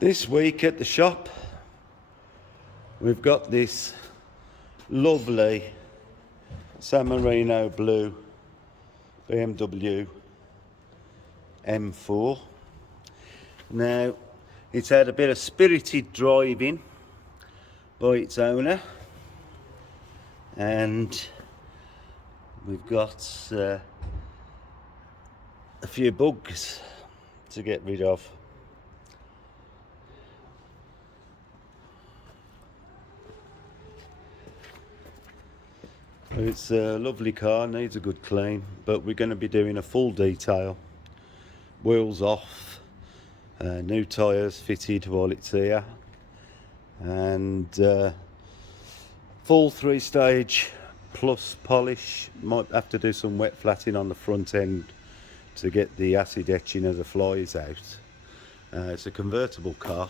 This week at the shop, we've got this lovely San Marino blue BMW M4. Now, it's had a bit of spirited driving by its owner, and we've got a few bugs to get rid of. It's a lovely car, needs a good clean, but we're going to be doing a full detail. Wheels off, new tyres fitted while it's here, and full 3-stage plus polish. Might have to do some wet flatting on the front end to get the acid etching of the flies out. It's a convertible car,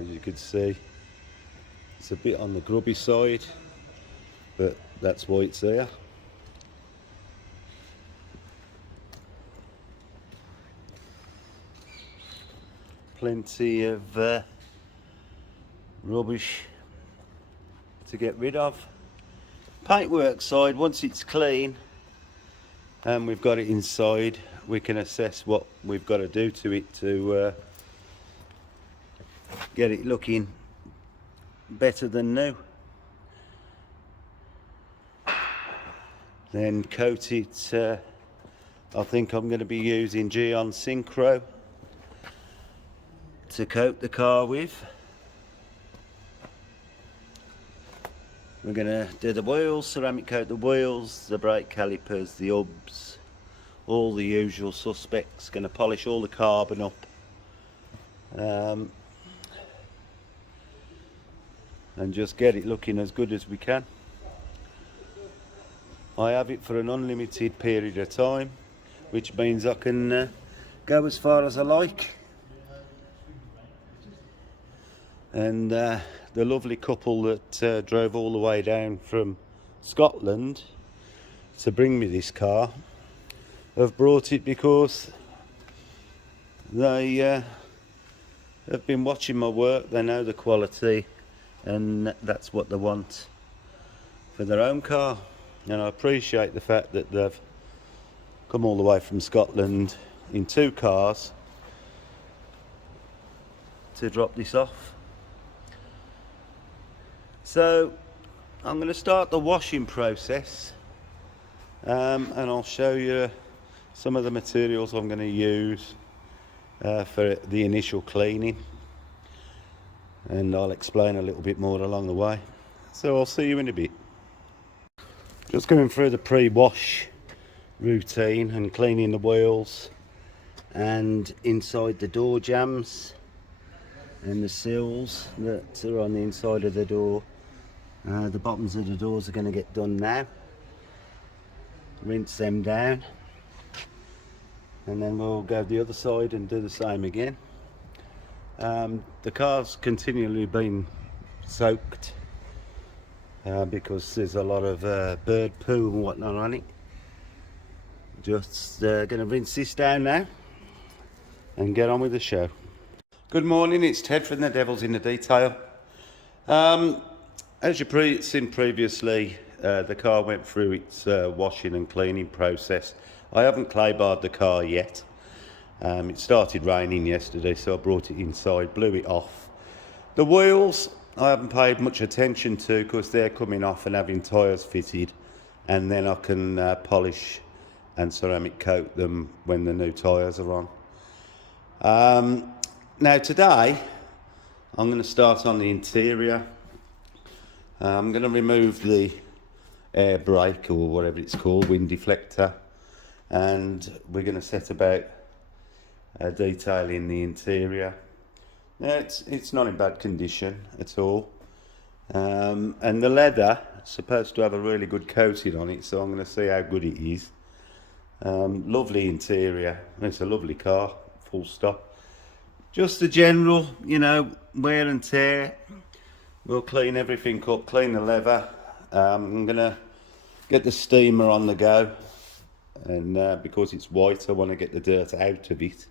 as you can see. It's a bit on the grubby side, but that's why it's there. Plenty of rubbish to get rid of. Paintwork side, once it's clean and we've got it inside, we can assess what we've got to do to it to get it looking better than new. Then coat it, I think I'm going to be using Gyeon Synchro to coat the car with. We're going to do the wheels, ceramic coat the wheels, the brake calipers, the hubs, all the usual suspects. Going to polish all the carbon up. And just get it looking as good as we can. I have it for an unlimited period of time, which means I can go as far as I like. And the lovely couple that drove all the way down from Scotland to bring me this car have brought it because they have been watching my work. They know the quality, and that's what they want for their own car. And I appreciate the fact that they've come all the way from Scotland in 2 cars to drop this off. So I'm going to start the washing process, and I'll show you some of the materials I'm going to use for the initial cleaning. And I'll explain a little bit more along the way. So I'll see you in a bit. Just going through the pre-wash routine and cleaning the wheels and inside the door jambs and the sills that are on the inside of the door. The bottoms of the doors are going to get done now. Rinse them down, and then we'll go the other side and do the same again. The car's continually been soaked because there's a lot of bird poo and whatnot on it. Just going to rinse this down now and get on with the show. Good morning, it's Ted from The Devil's in the Detail. As you've seen previously, the car went through its washing and cleaning process. I haven't clay barred the car yet. It started raining yesterday, so I brought it inside, blew it off. The wheels I haven't paid much attention to because they're coming off and having tyres fitted, and then I can polish and ceramic coat them when the new tyres are on. Now today I'm going to start on the interior. I'm going to remove the air brake, or whatever it's called, wind deflector, and we're going to set about detailing the interior. Now it's not in bad condition at all, and the leather is supposed to have a really good coating on it, so I'm going to see how good it is. Lovely interior. It's a lovely car, full stop. Just the general, wear and tear. We'll clean everything up, clean the leather. I'm going to get the steamer on the go and because it's white I want to get the dirt out of it.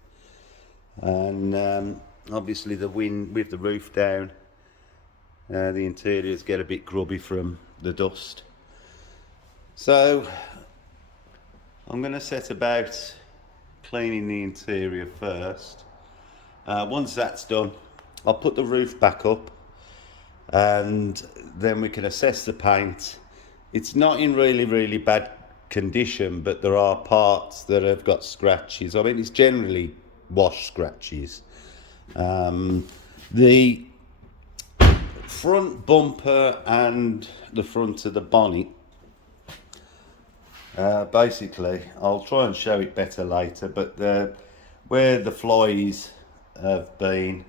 And obviously the wind with the roof down, the interiors get a bit grubby from the dust. So I'm going to set about cleaning the interior first. Once that's done, I'll put the roof back up and then we can assess the paint. It's not in really bad condition, but there are parts that have got scratches. I mean, it's generally wash scratches. The front bumper and the front of the bonnet, basically, I'll try and show it better later, but where the flies have been,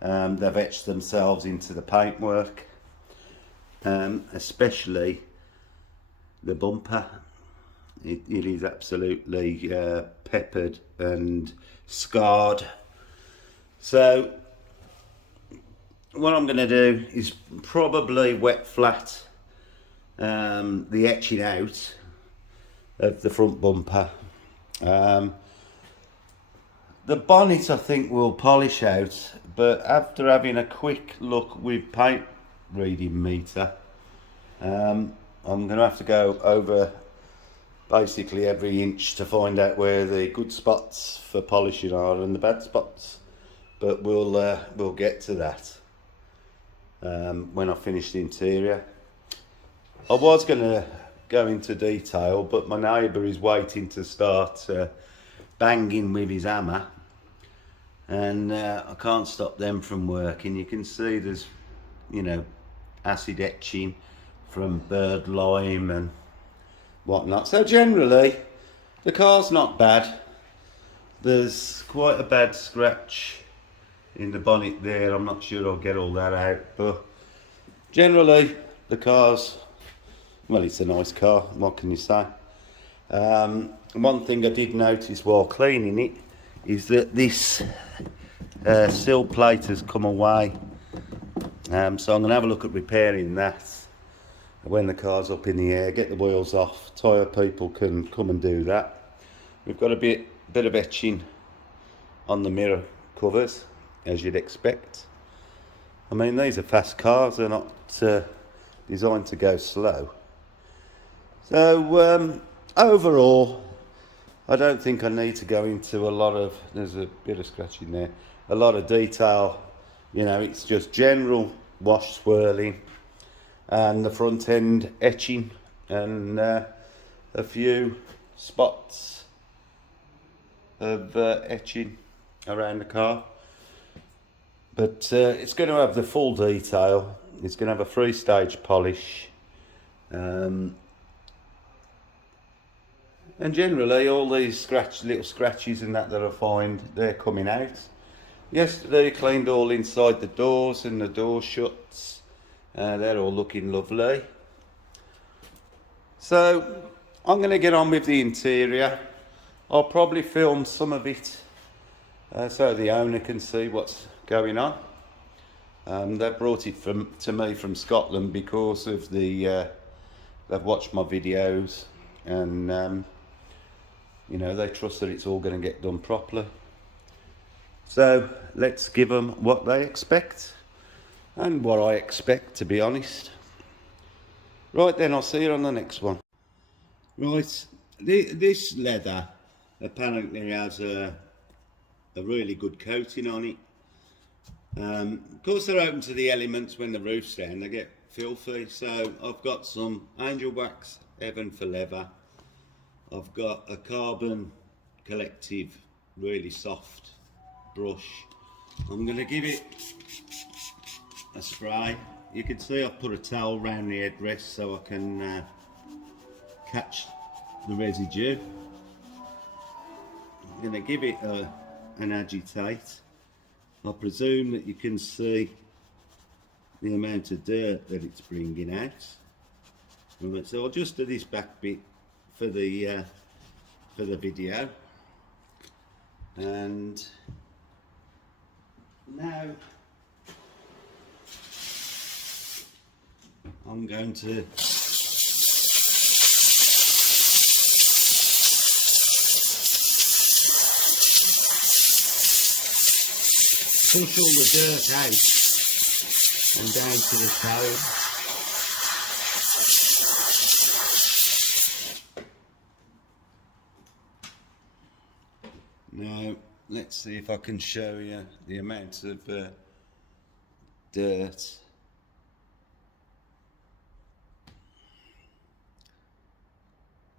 they've etched themselves into the paintwork, especially the bumper. It is absolutely peppered and scarred. So what I'm going to do is probably wet flat the etching out of the front bumper. The bonnet I think will polish out, but after having a quick look with paint reading meter, I'm going to have to go over basically every inch to find out where the good spots for polishing are and the bad spots, but we'll get to that when I finish the interior. I was going to go into detail, but my neighbour is waiting to start banging with his hammer, and I can't stop them from working. You can see there's, you know, acid etching from bird lime and whatnot. So generally the car's not bad. There's quite a bad scratch in the bonnet there. I'm not sure I'll get all that out, but generally the car's, well, it's a nice car, what can you say. One thing I did notice while cleaning it is that this sill plate has come away, so I'm going to have a look at repairing that when the car's up in the air, get the wheels off. Tyre people can come and do that. We've got a bit of etching on the mirror covers, as you'd expect. I mean, these are fast cars, they're not designed to go slow. So overall, I don't think I need to go into a lot of, there's a bit of scratching there, a lot of detail. You know, it's just general wash swirling and the front end etching and a few spots of etching around the car. But it's going to have the full detail. It's going to have a 3-stage polish. And generally all these little scratches and that I find, they're coming out. Yesterday I cleaned all inside the doors and the door shuts. They're all looking lovely. So I'm going to get on with the interior. I'll probably film some of it so the owner can see what's going on. They brought it to me from Scotland because of they've watched my videos and you know, they trust that it's all going to get done properly. So let's give them what they expect and what I expect, to be honest. Right then, I'll see you on the next one. Right, this leather apparently has a really good coating on it. Of course they're open to the elements when the roof's down, they get filthy. So I've got some Angel Wax Heaven for leather. I've got a Carbon Collective really soft brush. I'm going to give it a spray. You can see I've put a towel around the headrest so I can catch the residue. I'm going to give it an agitate. I presume that you can see the amount of dirt that it's bringing out. Right, so I'll just do this back bit for the video, and now I'm going to push all the dirt out and down to the toe. Now let's see if I can show you the amount of dirt.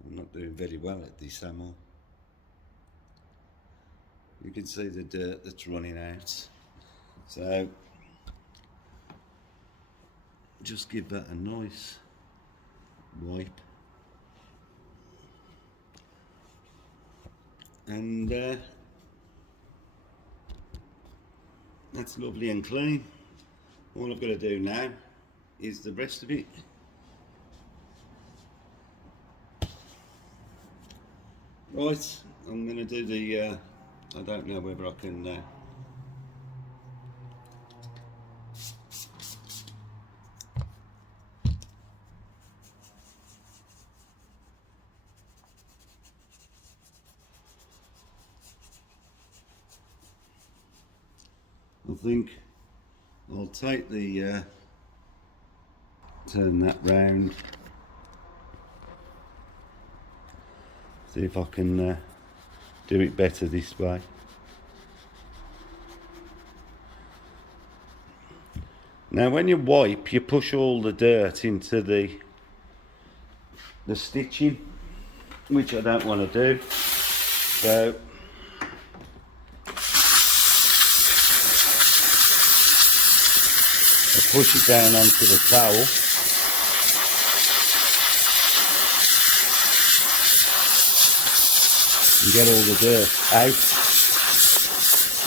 I'm not doing very well at this, am I? You can see the dirt that's running out. So just give that a nice wipe. And that's lovely and clean. All I've got to do now is the rest of it. Right, I'm going to do the, I don't know whether I can, I think I'll take the, turn that round. See if I can do it better this way. Now when you wipe, you push all the dirt into the stitching, which I don't want to do. So I push it down onto the towel. And get all the dirt out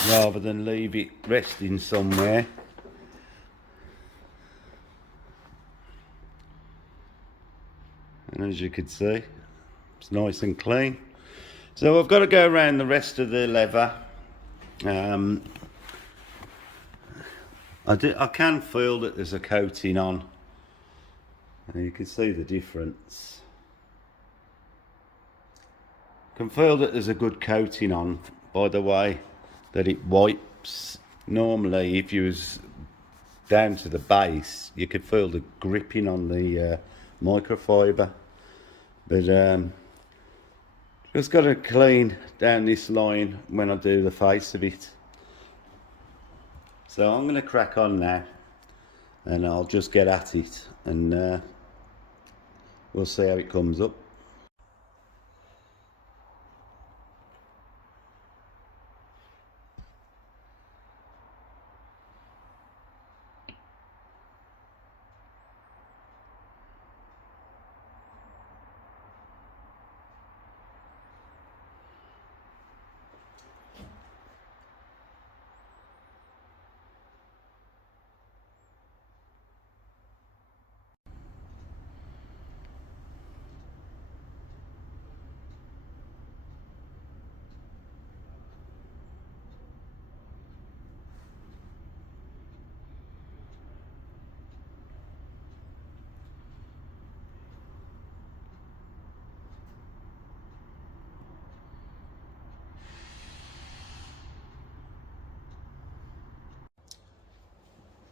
rather than leave it resting somewhere. And as you can see, it's nice and clean. So I've got to go around the rest of the leather. I can feel that there's a coating on, and you can see the difference. Can feel that there's a good coating on by the way that it wipes. Normally if you was down to the base you could feel the gripping on the microfiber, but just got to clean down this line when I do the face of it. So I'm going to crack on now and I'll just get at it and we'll see how it comes up.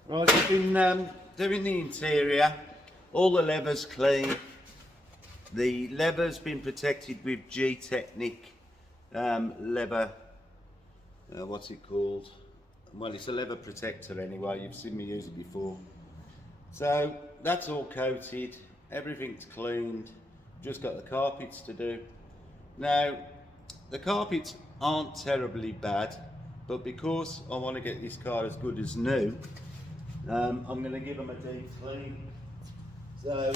Right, I've been doing the interior, all the leather's clean. The leather's been protected with G-Technic leather, what's it called? Well, it's a leather protector anyway, you've seen me use it before. So that's all coated, everything's cleaned, just got the carpets to do. Now, the carpets aren't terribly bad, but because I want to get this car as good as new, I'm going to give them a deep clean. So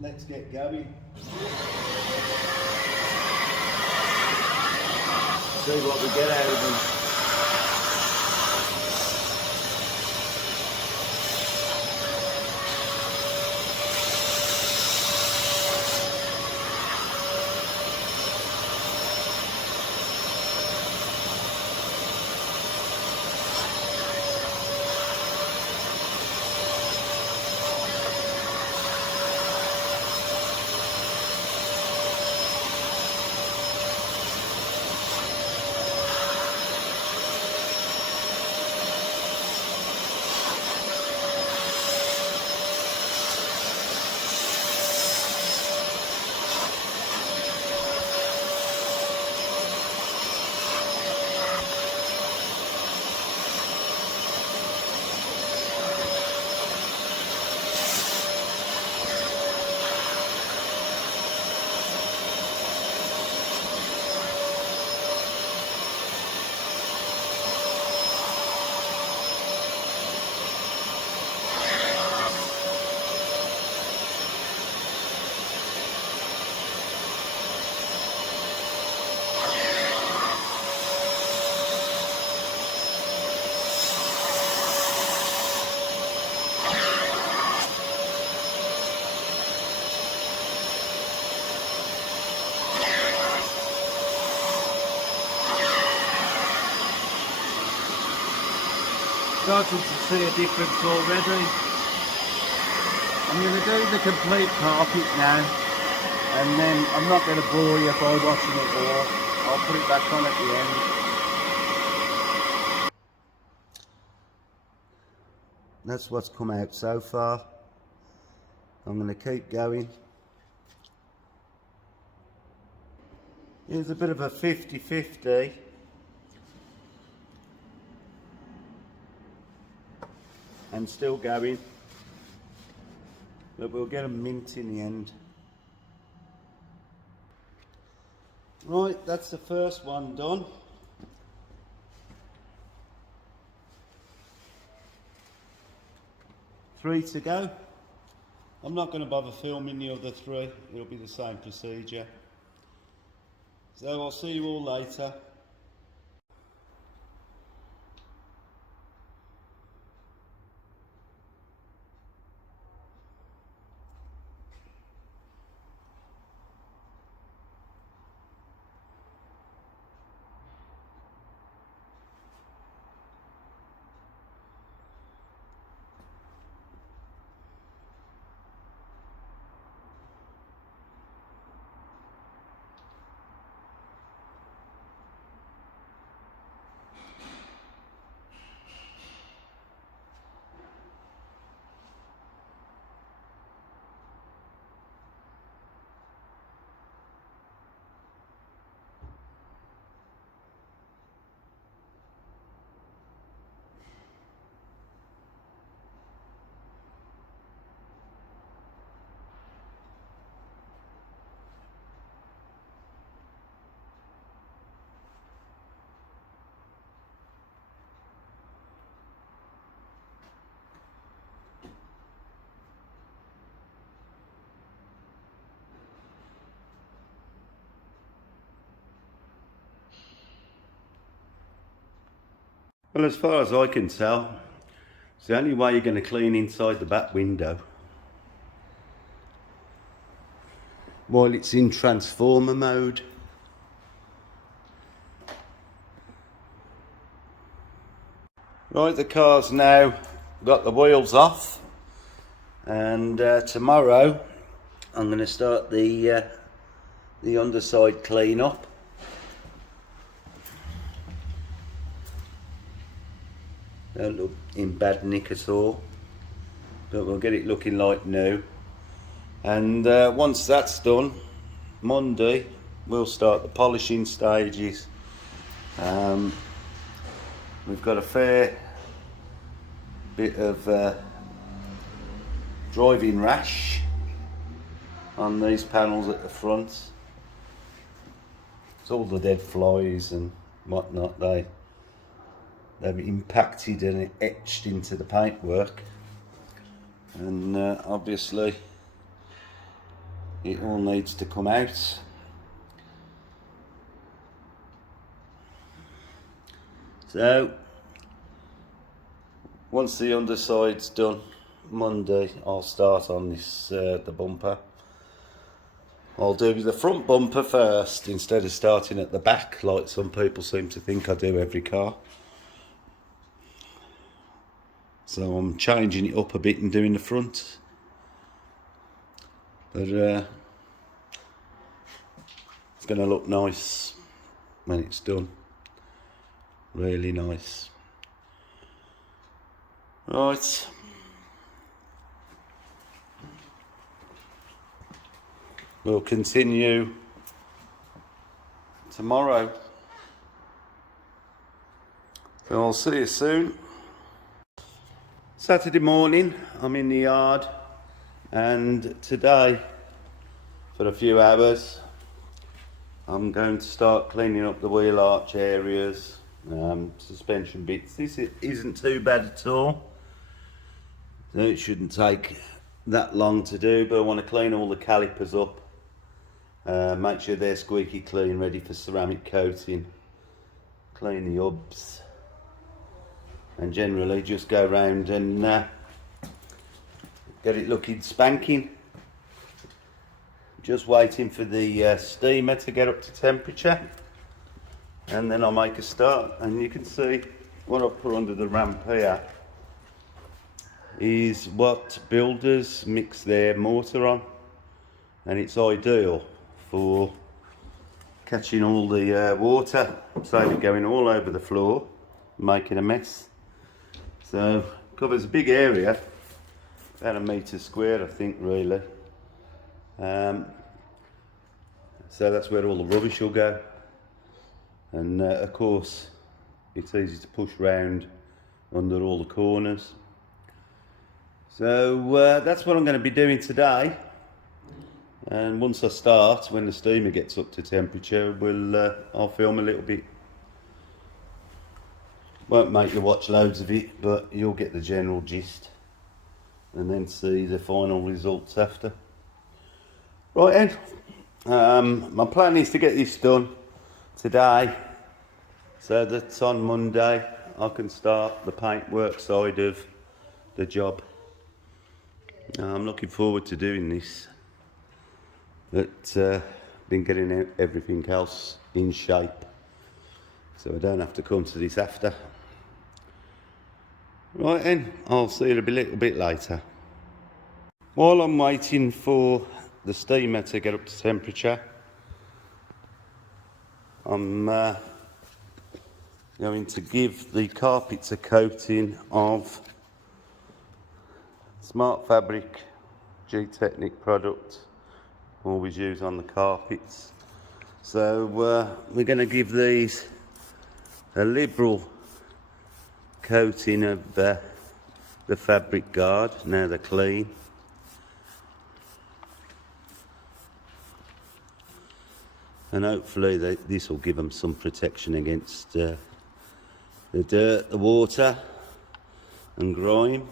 let's get going. See what we get out of them. Starting to see a difference already. I'm going to do the complete carpet now, and then I'm not going to bore you by watching it all. I'll put it back on at the end. That's what's come out so far. I'm going to keep going. Here's a bit of a 50-50. And still going. But we'll get a mint in the end. Right, that's the first one done. Three to go. I'm not going to bother filming the other three. It'll be the same procedure. So I'll see you all later. Well, as far as I can tell, it's the only way you're going to clean inside the back window while it's in transformer mode. Right, the car's now got the wheels off, and tomorrow I'm going to start the underside clean up. Don't look in bad nick at all, but we'll get it looking like new. And once that's done, Monday we'll start the polishing stages. We've got a fair bit of driving rash on these panels at the front. It's all the dead flies and whatnot. They've impacted and etched into the paintwork, and obviously it all needs to come out. So once the underside's done, Monday I'll start on this the bumper. I'll do the front bumper first instead of starting at the back like some people seem to think I do every car. So I'm changing it up a bit and doing the front. But it's going to look nice when it's done. Really nice. Right. We'll continue tomorrow. So I'll see you soon. Saturday morning, I'm in the yard, and today, for a few hours, I'm going to start cleaning up the wheel arch areas, suspension bits. This isn't too bad at all. It shouldn't take that long to do, but I want to clean all the calipers up, make sure they're squeaky clean, ready for ceramic coating, clean the hubs, and generally just go round and get it looking spanking. Just waiting for the steamer to get up to temperature, and then I'll make a start. And you can see what I've put under the ramp here is what builders mix their mortar on, and it's ideal for catching all the water, save it going all over the floor, making a mess. So covers a big area, about 1 metre square I think really. So that's where all the rubbish will go, and of course it's easy to push round under all the corners. So that's what I'm going to be doing today, and once I start, when the steamer gets up to temperature, I'll film a little bit. Won't make you watch loads of it, but you'll get the general gist and then see the final results after. Right then, my plan is to get this done today so that on Monday I can start the paintwork side of the job. I'm looking forward to doing this, but been getting everything else in shape so I don't have to come to this after. Right then, I'll see you a little bit later. While I'm waiting for the steamer to get up to temperature, I'm going to give the carpets a coating of Smart Fabric G-Technic product, always use on the carpets. So we're going to give these a liberal coating of the fabric guard. Now they're clean. And hopefully this will give them some protection against the dirt, the water and grime.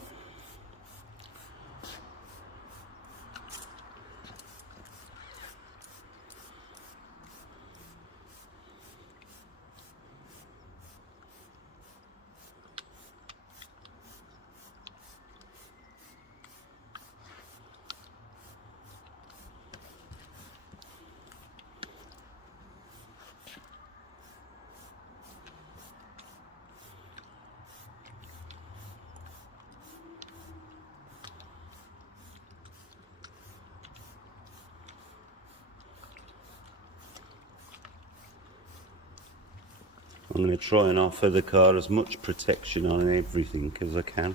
I'm going to try and offer the car as much protection on everything as I can.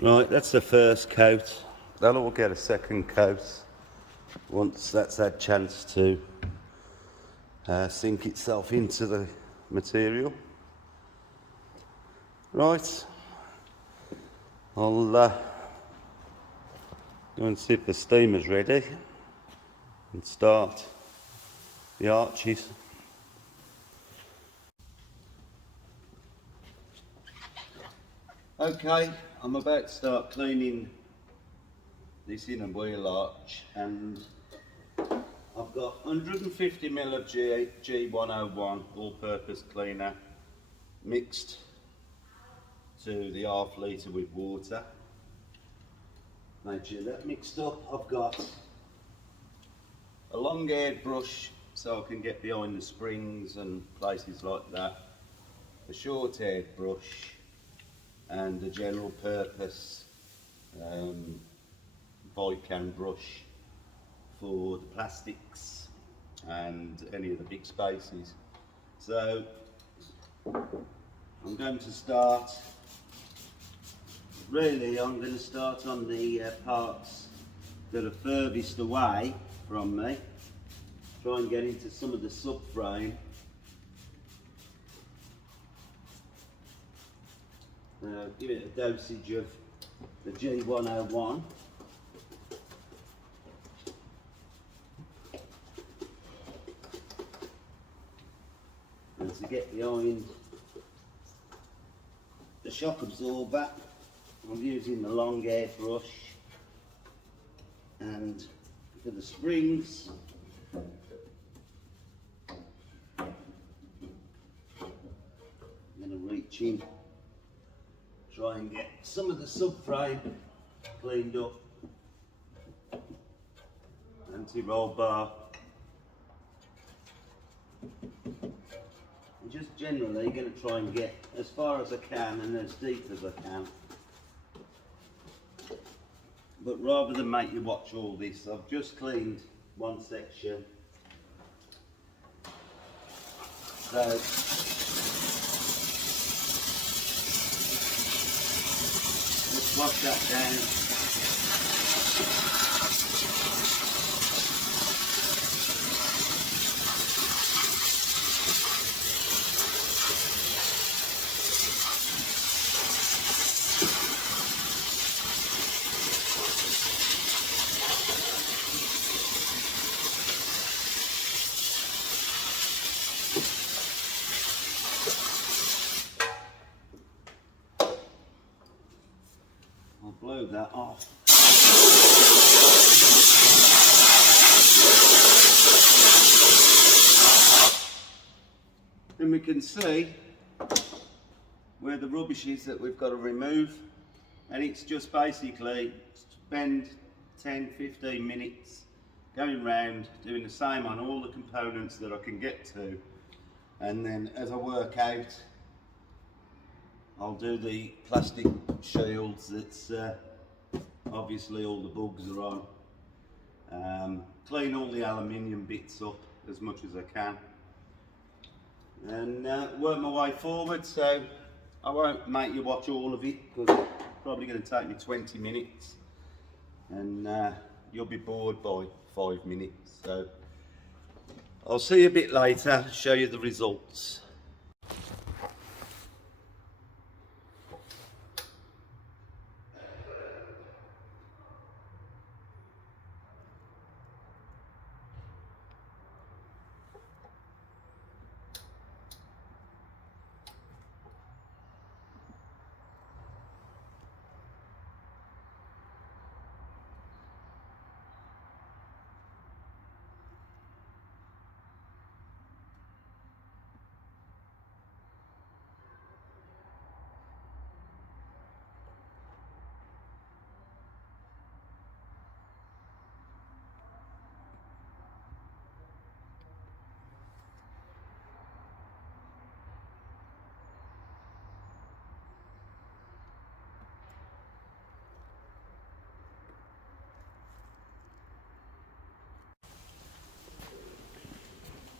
Right, that's the first coat. They'll all get a second coat once that's had a chance to sink itself into the material. Right, I'll go and see if the steamer's ready and start the arches. Okay, I'm about to start cleaning this inner wheel arch, and I've got 150ml of G101 all-purpose cleaner mixed to the ½ litre with water. Make sure that mixed up. I've got a long-haired brush so I can get behind the springs and places like that, a short-haired brush, and a general purpose Vicam brush for the plastics and any of the big spaces. So I'm going to start, I'm going to start on the parts that are furthest away from me, try and get into some of the subframe. Give it a dosage of the G101. And to get behind the shock absorber, I'm using the long hair brush, and for the springs, I'm going to reach in, try and get some of the subframe cleaned up. Anti-roll bar. just generally going to try and get as far as I can and as deep as I can. But rather than make you watch all this, I've just cleaned one section. So let's wash that down. I'll blow that off. Then we can see where the rubbish is that we've got to remove, and it's just basically spend 10-15 minutes going round doing the same on all the components that I can get to, and then as I work out I'll do the plastic shields that's obviously all the bugs are on. Clean all the aluminium bits up as much as I can, and work my way forward. So I won't make you watch all of it because it's probably going to take me 20 minutes and you'll be bored by 5 minutes. So I'll see you a bit later, show you the results.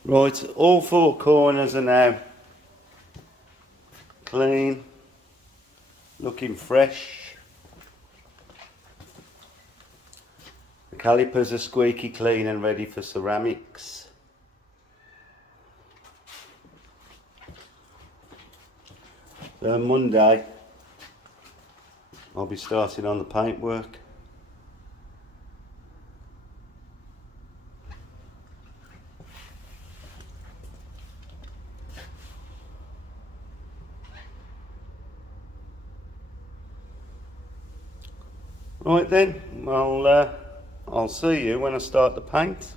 Right, all 4 corners are now clean, looking fresh. The calipers are squeaky clean and ready for ceramics. So on Monday I'll be starting on the paintwork. Right then, I'll see you when I start the paint.